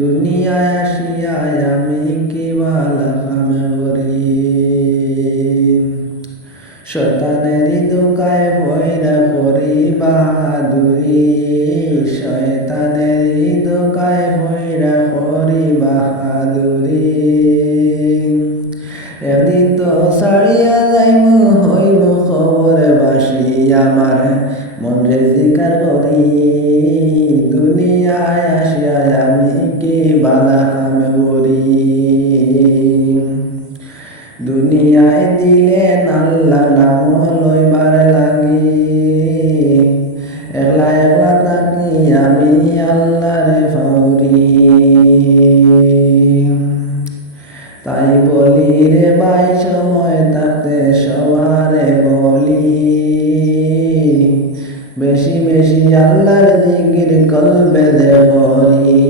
দুনিয়ায় আসিয়ায় আমি কি বালা কাম করি। শয়তানেরই দোকায় পয়রা করি বাহাদুরি, শয়তানেরই দোকায় পয়রা করি বাহাদুরি। একদিন তো ছাড়িয়া যাইমু হইব খবরবাসী, আমার মনরে জিকার করি। দুনিয়ায় আসিয়া আমি কি বালা কাম করি। দুনিয়ায় দিলেন আল্লাহ নাম লইবার লাগি, একলা একলা থাকি আমি আল্লাহরে ফাউরি। তাই বলি রে ভাই সময় থাকতে সবারে বলি, বেশি বেশি আল্লাহর জিকির কলবে বলি।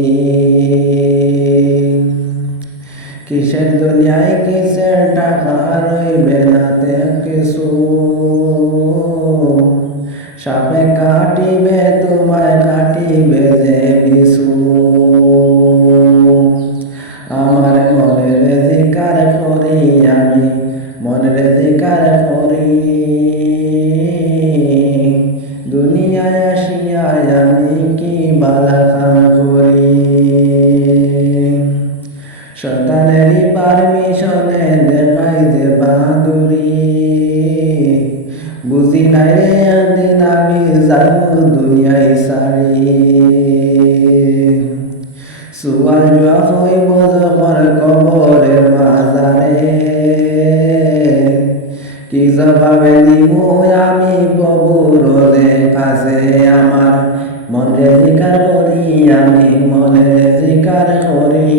কিসের দুনিয়ায় কিসের টাকা রইবে নাতে কিছু, সাপে কাটিবে তোমায় কাটিবে যে বিছু। আমার মনের জিকার করি আমি মনের জিকার করি, দুনিয়ায় আসিয়া আমি কি বালা কাম করি। শয়তানেরই পারমিশনে দেখাই যে বাহাদুরি, বুঝি নাই রে একদিন আমি যাইব দুনিয়ায় সারি। সুয়াল জবাব হইব যখন কবরের মাঝারে, কি জবাবে দিব আমি প্রভুর কাছে। আমার মনের জিকার করি আমি মনের জিকার করি।